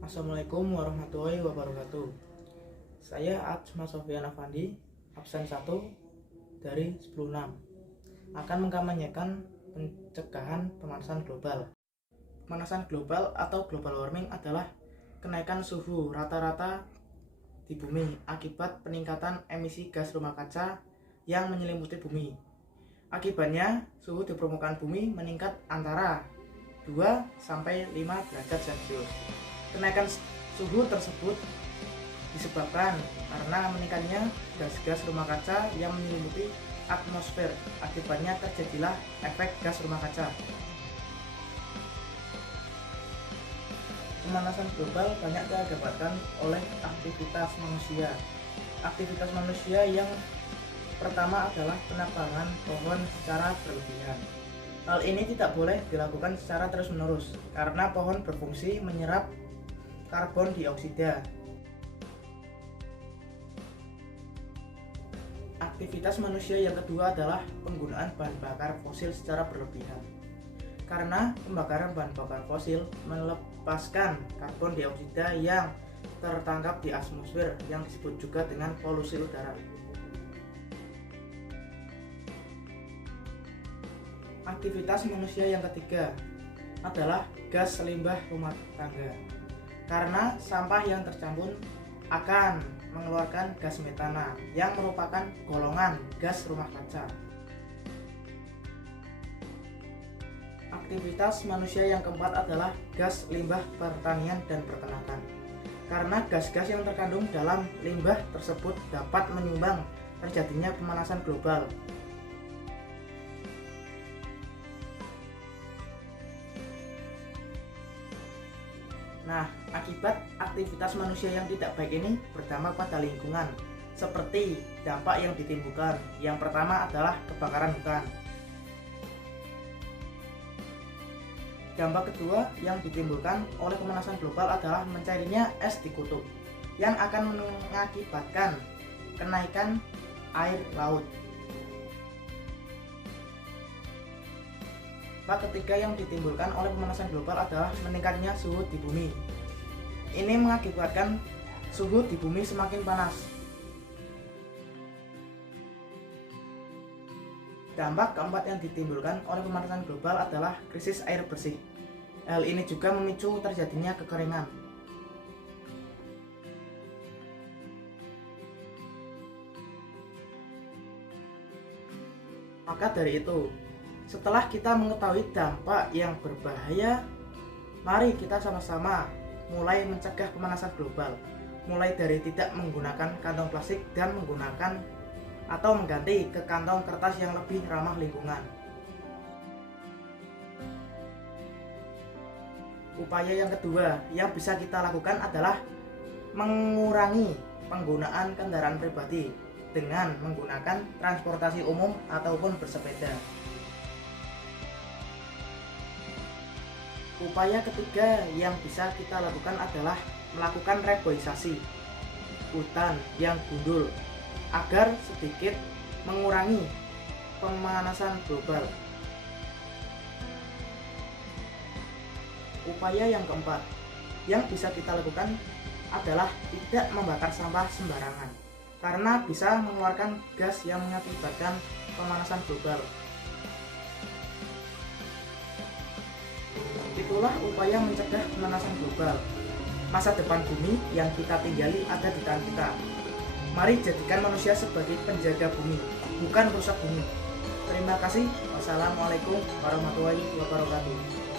Assalamualaikum warahmatullahi wabarakatuh. Saya Atsma Sofyan Afandi, absen 1 dari 106, akan mengkampanyekan pencegahan pemanasan global. Pemanasan global atau global warming adalah kenaikan suhu rata-rata di bumi akibat peningkatan emisi gas rumah kaca yang menyelimuti bumi. Akibatnya, suhu di permukaan bumi meningkat antara 2-5 derajat Celcius. Kenaikan suhu tersebut disebabkan karena meningkatnya gas-gas rumah kaca yang menyelimuti atmosfer. Akibatnya terjadilah efek gas rumah kaca. Pemanasan global banyak diakibatkan oleh aktivitas manusia. Aktivitas manusia yang pertama adalah penebangan pohon secara berlebihan. Hal ini tidak boleh dilakukan secara terus-menerus karena pohon berfungsi menyerap karbon dioksida. Aktivitas manusia yang kedua adalah penggunaan bahan bakar fosil secara berlebihan. Karena pembakaran bahan bakar fosil melepaskan karbon dioksida yang tertangkap di atmosfer yang disebut juga dengan polusi udara. Aktivitas manusia yang ketiga adalah gas limbah rumah tangga. Karena sampah yang tercampur akan mengeluarkan gas metana yang merupakan golongan gas rumah kaca. Aktivitas manusia yang keempat adalah gas limbah pertanian dan peternakan. Karena gas-gas yang terkandung dalam limbah tersebut dapat menyumbang terjadinya pemanasan global. Nah, akibat aktivitas manusia yang tidak baik ini berdampak pada lingkungan, seperti dampak yang ditimbulkan. Yang pertama adalah kebakaran hutan. Dampak kedua yang ditimbulkan oleh pemanasan global adalah mencairnya es di kutub, yang akan mengakibatkan kenaikan air laut. Dampak ketiga yang ditimbulkan oleh pemanasan global adalah meningkatnya suhu di bumi. Ini mengakibatkan suhu di bumi semakin panas. Dampak keempat yang ditimbulkan oleh pemanasan global adalah krisis air bersih. Hal ini juga memicu terjadinya kekeringan. Maka dari itu, setelah kita mengetahui dampak yang berbahaya, mari kita sama-sama mulai mencegah pemanasan global. Mulai dari tidak menggunakan kantong plastik dan menggunakan atau mengganti ke kantong kertas yang lebih ramah lingkungan. Upaya yang kedua yang bisa kita lakukan adalah mengurangi penggunaan kendaraan pribadi dengan menggunakan transportasi umum ataupun bersepeda. Upaya ketiga yang bisa kita lakukan adalah melakukan reboisasi hutan yang gundul agar sedikit mengurangi pemanasan global. Upaya yang keempat yang bisa kita lakukan adalah tidak membakar sampah sembarangan karena bisa mengeluarkan gas yang mengakibatkan pemanasan global. Itulah upaya mencegah pemanasan global. Masa depan bumi yang kita tinggali ada di tangan kita. Mari jadikan manusia sebagai penjaga bumi, bukan rusak bumi. Terima kasih. Wassalamualaikum warahmatullahi wabarakatuh.